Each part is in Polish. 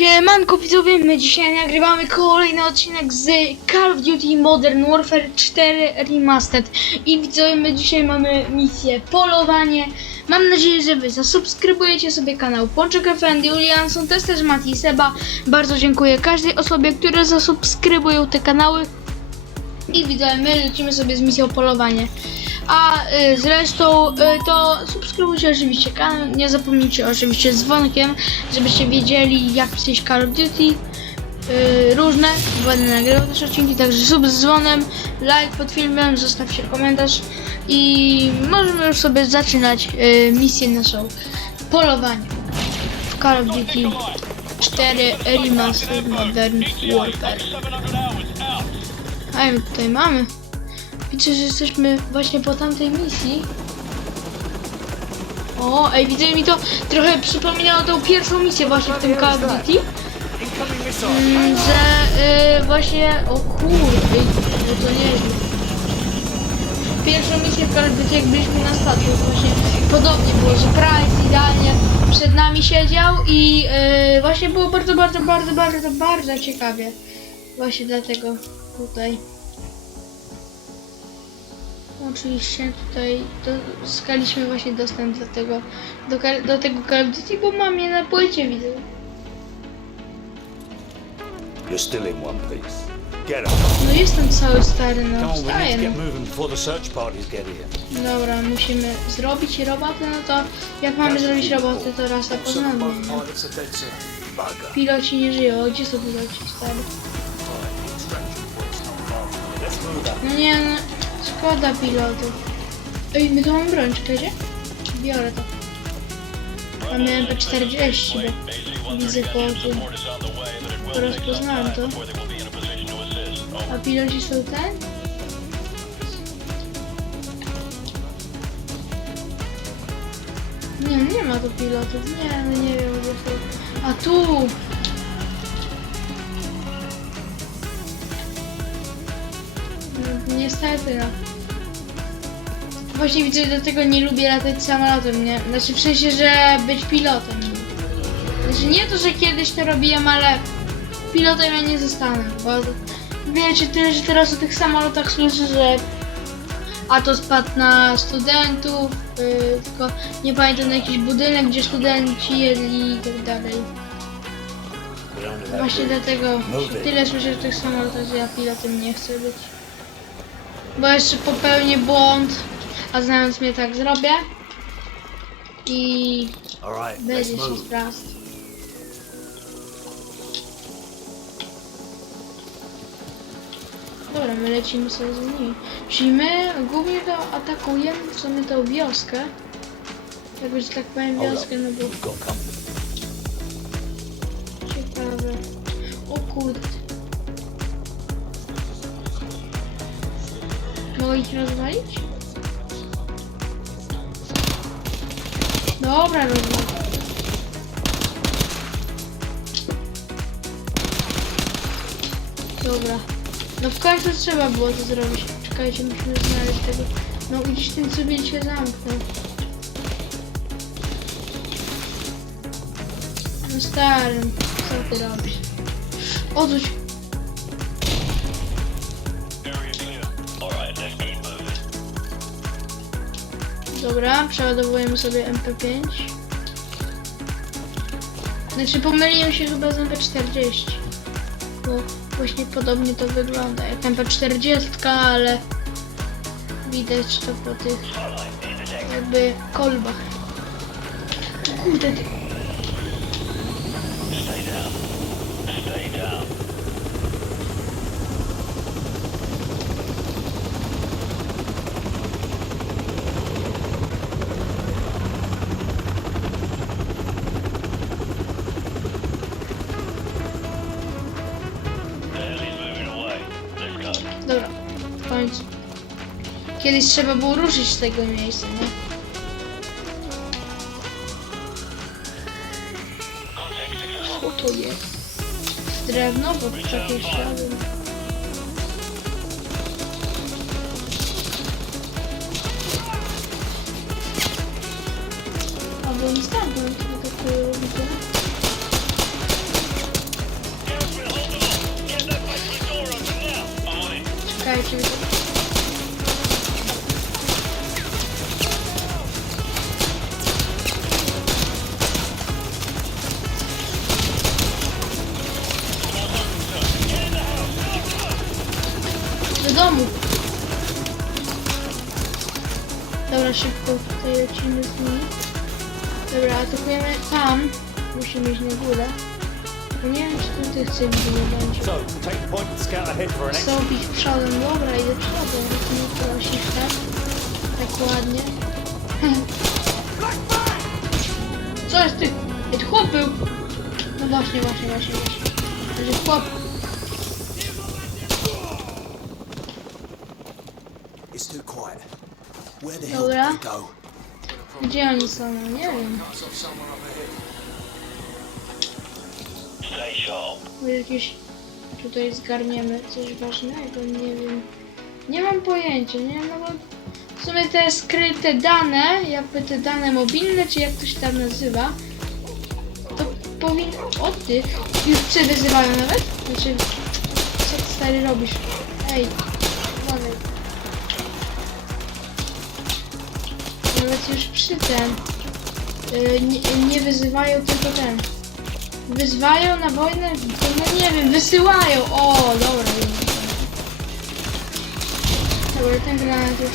Siemanko widzowie, my dzisiaj nagrywamy kolejny odcinek z Call of Duty Modern Warfare 4 Remastered i widzowie, my dzisiaj mamy misję polowanie. Mam nadzieję, że wy zasubskrybujecie sobie kanał Pączek FM, Julianson, też Mati i Seba. Bardzo dziękuję każdej osobie, które zasubskrybują te kanały. I widzowie, my lecimy sobie z misją polowanie. A y, zresztą y, to subskrybujcie oczywiście kanał, nie zapomnijcie oczywiście z dzwonkiem, żebyście wiedzieli jak przejść Call of Duty. Y, różne, będę nagrywał też odcinki, także sub z dzwonem, like pod filmem, zostawcie komentarz i możemy już sobie zaczynać y, misję naszą polowanie w Call of Duty 4 Remastered Modern Warfare. A my tutaj mamy. Widzę, że jesteśmy właśnie po tamtej misji. O, ej, widzę mi to trochę przypominało tą pierwszą misję właśnie w tym Call of Duty. Incoming missile. Mm, że y, właśnie, o kurde, no to nieźle. Pierwszą misję w Call of Duty, jak byliśmy na statku, właśnie podobnie było, że Price idealnie przed nami siedział i y, właśnie było bardzo, bardzo, bardzo, bardzo, bardzo ciekawie. Właśnie dlatego tutaj. Oczywiście tutaj zyskaliśmy właśnie dostęp do tego, do, do tego Call of Duty, bo mam je na płycie, widzę. You're still in one piece. Get up. No jestem cały stary, no wstaję. No. Dobra, musimy zrobić robotę, no to jak mamy zrobić robotę, to raz to poznamy. nie? Bugger. Piloci nie żyją, gdzie są piloci stary? No nie, no, szkoda pilotów. Ej, my tu mamy broń, czekajcie. Biorę to. Mamy MP40, bo widzę po tym. Rozpoznałem to. A piloci są ten? Nie, nie ma tu pilotów. Nie, no nie wiem gdzie są. A tu! Niestety no. Właśnie widzę, dlatego nie lubię latać samolotem, nie? Znaczy w sensie, że być pilotem. Znaczy nie to, że kiedyś to robiłem, ale pilotem ja nie zostanę, bo wiecie tyle, że teraz o tych samolotach słyszę, że a to spadł na studentów, yy, tylko nie pamiętam na jakiś budynek, gdzie studenci jedli i tak dalej. Właśnie dlatego tyle słyszę o tych samolotach, że ja pilotem nie chcę być. Bo jeszcze popełnię błąd, a znając mnie tak zrobię. I right, będzie się move. sprawdza. Dobra, my lecimy sobie z nimi. Czyli my głównie to atakujemy w sumie tą wioskę. Jakby, że tak powiem, wioskę, no bo ciekawe. O kurde. Mogę ich rozwalić? Dobra, rozwalę. Dobra. No w końcu trzeba było to zrobić. Czekajcie, musimy znaleźć tego. No gdzieś ten sobie się zamknął. No starym, co ty robisz? Odwróć. Dobra, przeładowujemy sobie MP5. Znaczy pomyliłem się chyba z MP40. Bo właśnie podobnie to wygląda jak MP40, ale widać to po tych jakby kolbach. O Kurde, ty. Kiedyś trzeba było ruszyć z tego miejsca, nie? Co to jest? Drewno, bo takie ślady. Albo nie stamtąd, tylko takie robię. Czekajcie, Dobra, szybko tutaj lecimy z nimi. Dobra, atakujemy tam. Musimy iść na górę. Bo nie wiem, czy tu tych cywili nie będzie. So, take the point and scout ahead for an exit. Chcę bić przodem, dobra, idę przodem. Nie prosi tak. Tak ładnie. Co jest ty? Ej, to chłop był. No właśnie, właśnie, właśnie, właśnie. To jest chłop. It's too quiet. Dobra. Gdzie oni są? Nie wiem. Może jakieś tutaj zgarniemy coś ważnego, nie wiem. Nie mam pojęcia, nie wiem, no bo w sumie te skryte dane, jakby te dane mobilne, czy jak to się tam nazywa, to powinno... O ty! Już psy wyzywają nawet? Znaczy, co ty stary robisz? Ej, Nawet już przy ten... y, nie, nie wyzywają tylko ten. Wyzwają na wojnę? No nie wiem, wysyłają! O, dobra. Dobra, ten granat już.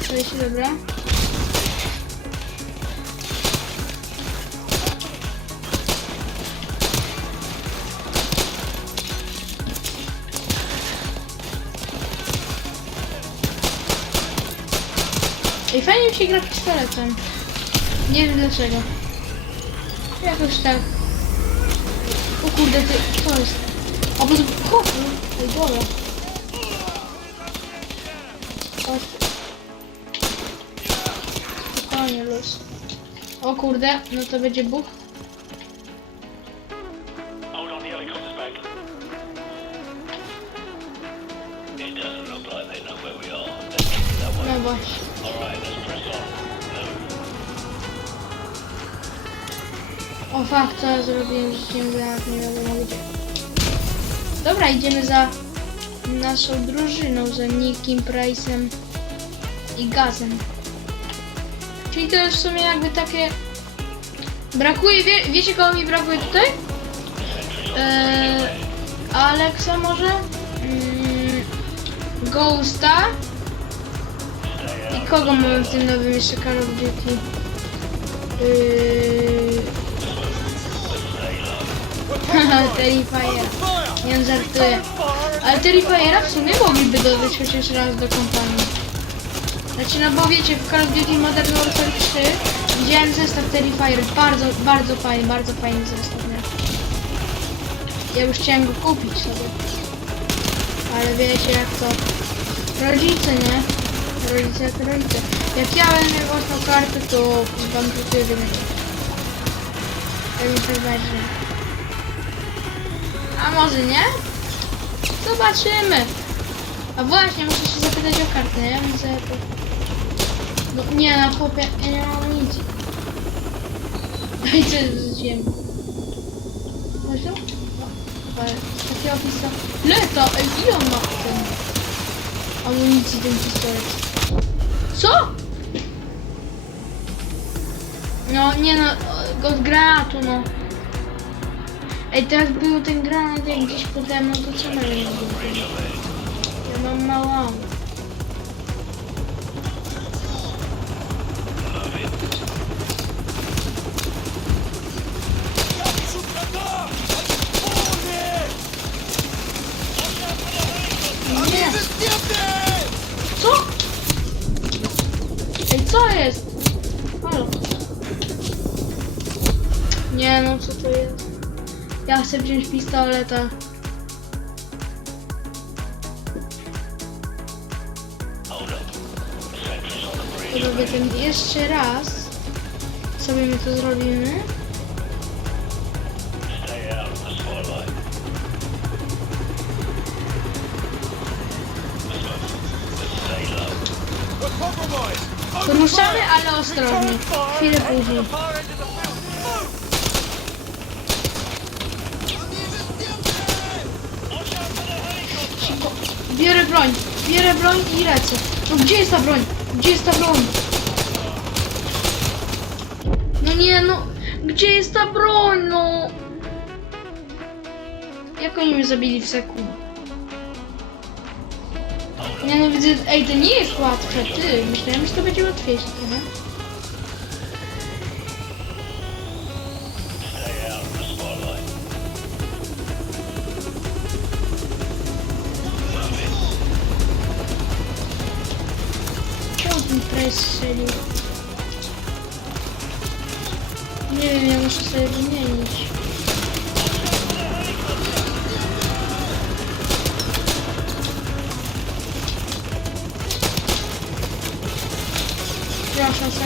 Przejście, dobra. Ej, fajnie mi się gra pistoletem. Nie wiem dlaczego. Jakoś tak. O kurde, ty, co jest? O, bo chłop. Ej, dobra. Spokojnie, luz. O kurde, no to będzie buch. Właśnie. O fakt, co ja zrobiłem, rzuciłem granat, nie wiadomo gdzie. Dobra, idziemy za naszą drużyną, za Nickim, Price'em i Gazem. Czyli to jest w sumie jakby takie... Brakuje, wie, wiecie kogo mi brakuje tutaj? Eee, Alexa może? Mm, Ghosta? Kogo mamy w tym nowym jeszcze Call of Duty? Yy... Haha, Terrifier. Nie żartuję. Ale Terrifiera w sumie mogliby dodać chociaż raz do kompanii. Znaczy, no bo wiecie, w Call of Duty Modern Warfare 3 widziałem zestaw Terrifier. Bardzo, bardzo fajny, bardzo fajny zestaw, nie? Ja już chciałem go kupić sobie. Ale wiecie jak to... Rodzice, nie? Rodzice jak. Jak ja będę własną kartę, to zbankrutuję rynek. Tak mi się wydaje, że... A może nie? Zobaczymy. A właśnie, muszę się zapytać o kartę? Widzę to... No nie, na chłopie, ja nie mam nic. I co wrzuciłem? Chodź tu? No, ale takie opisa... Leta! Ej, ile on ma ten... Amunicji ten pistolet? Co? No, nie no, od granatu, no. Ej, teraz był ten granat jak gdzieś pode mną, to nie zrobię? Ja mam małą. Chcę wziąć pistoleta. Hold up. Sentries on the bridge. To robię ten jeszcze raz. Sobie my to zrobimy. Ruszamy, ale ostrożnie. Chwilę później. Biorę broń. Biorę broń i lecę. No gdzie jest ta broń? Gdzie jest ta broń? No nie no. Gdzie jest ta broń? No. Jak oni mnie zabili w sekundę? Nie no widzę, ej to nie jest łatwe, ty. Myślałem, że to będzie łatwiejsze trochę.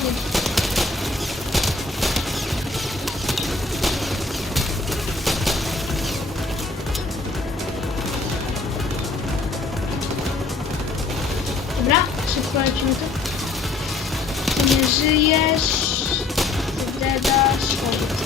Sobie. Dobra, szybko lecimy tu. Ty nie żyjesz. Ty dedasz.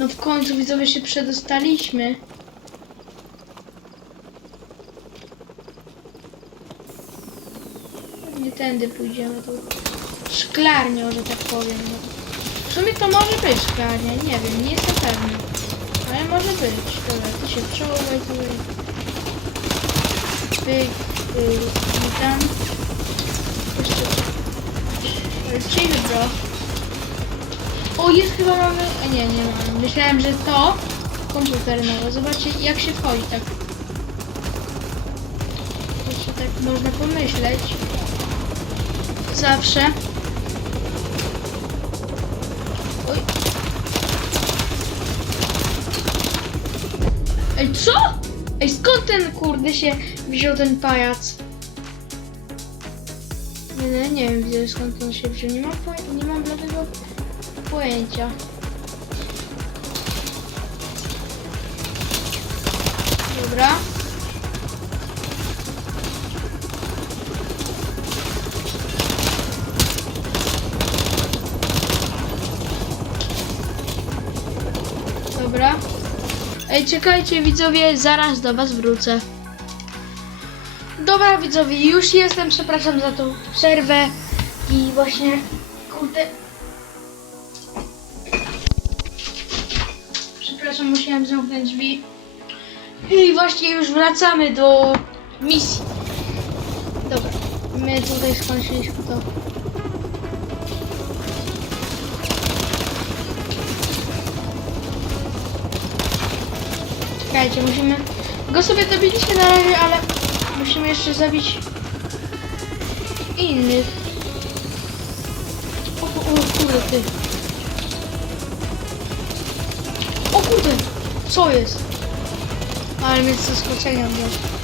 No w końcu widzowie się przedostaliśmy. Nie tędy pójdziemy, to szklarnią, że tak powiem. W sumie to może być szklarnia, nie wiem, nie jestem pewny. Ale może być. Dobra, ty się czołgaj tutaj. Pyk, pyk, i tam. Jeszcze. Lecimy, bro. O, jest chyba mamy... A nie, nie mamy. Myślałem, że to komputer nowy. Zobaczcie, jak się wchodzi tak. Jeszcze tak można pomyśleć. Zawsze. Oj. Ej, co? Ej, skąd ten kurde się wziął ten pajac? Nie, nie, nie wiem skąd on się wziął. Nie mam, nie pojęcia. Dobra. Dobra. Ej, czekajcie widzowie, zaraz do was wrócę. Dobra widzowie, już jestem, przepraszam za tą przerwę i właśnie, kurde... musiałem zamknąć drzwi. I właśnie już wracamy do misji. Dobra, my tutaj skończyliśmy to. Czekajcie, musimy... Go sobie dobiliśmy na razie, ale musimy jeszcze zabić innych. O, o, o kurde, ty. Co jest? Ale mnie zaskoczenia wziął.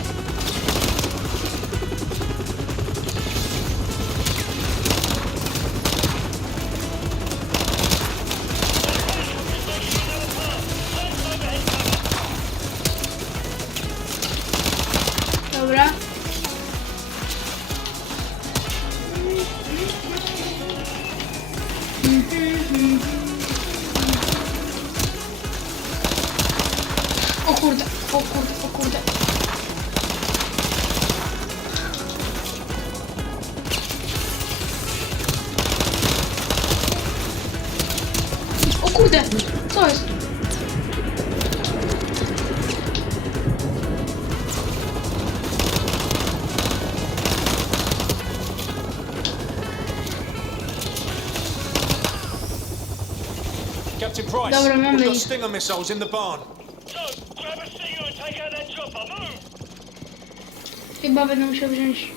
Captain Price, Dobra, mamy we've got ich. Stinger missiles in the barn. So, grab a stinger and take out that chopper. Move! Chyba będę musiał wziąć.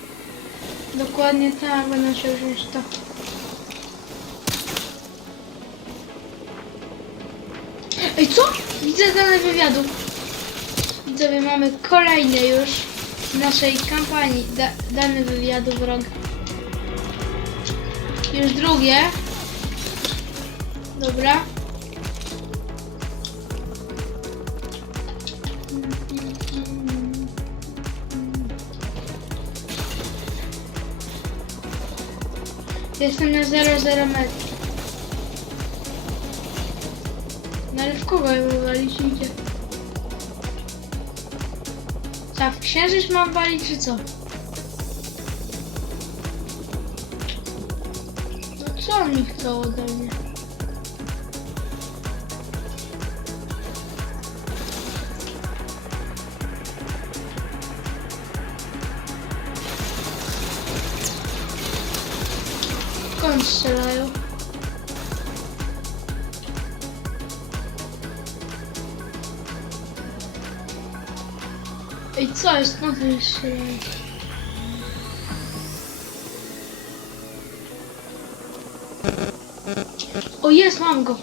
Dokładnie tak, będę musiał wziąć to. Ej, co? Widzę dane wywiadu. Widzowie, mamy kolejne już. naszej kampanii. Da, dany wywiadu wroga. Już drugie. Dobra. Jestem na 0,0 metrów. No ale w kogo idzie? Co, w księżyc mam walić czy co? No co oni chcą ode mnie? Skąd strzelają? Ej, co jest? No to jest strzelają. O, jest, mam go.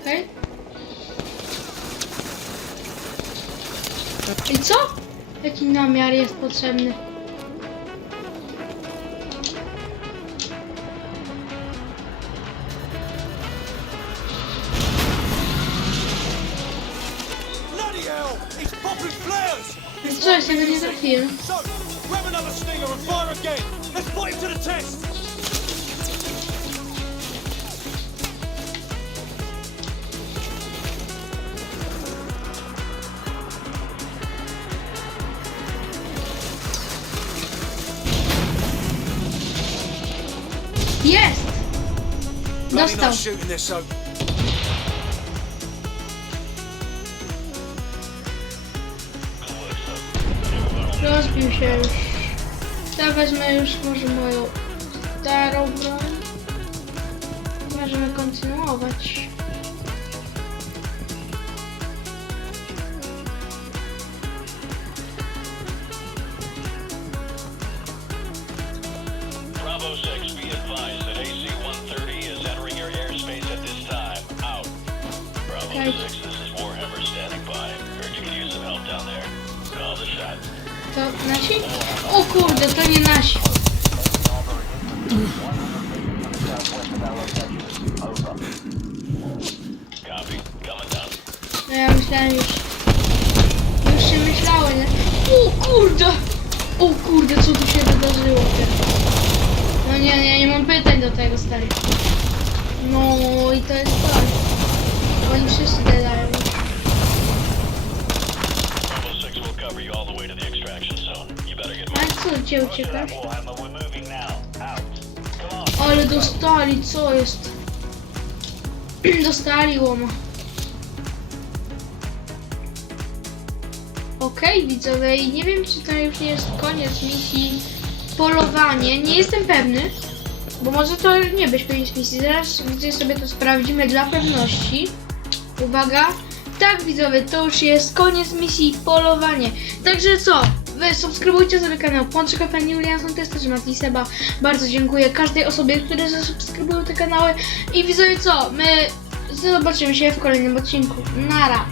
Okej. I co? Jaki namiar jest potrzebny? Flares! Co, ja się go nie trafiłem? So, grab another stinger and fire again! Let's put him to the test! Jest! Bloody Dostał. nice shooting this, so Rozbił się już. To wezmę już może moją starą broń. Możemy kontynuować. Nasi? O kurde, to nie nasi. No ja myślałem już. Już się myślało, nie? O kurde! O kurde, co tu się wydarzyło? No nie, nie, nie mam pytań do tego, stary. No i to jest tak. Oni wszyscy gadają. Gdzie uciekasz? Ale dostali, co jest? dostali łoma. Okej, widzowie, i nie wiem, czy to już nie jest koniec misji polowanie. Nie jestem pewny, bo może to nie być koniec misji. Zaraz gdzie sobie to sprawdzimy dla pewności. Uwaga. Tak, widzowie, to już jest koniec misji polowanie. Także co? Wy subskrybujcie sobie kanał Pączek Pani Julianson, też też Mati Seba. Bardzo dziękuję każdej osobie, które zasubskrybują te kanały. I widzowie co? My zobaczymy się w kolejnym odcinku. Nara!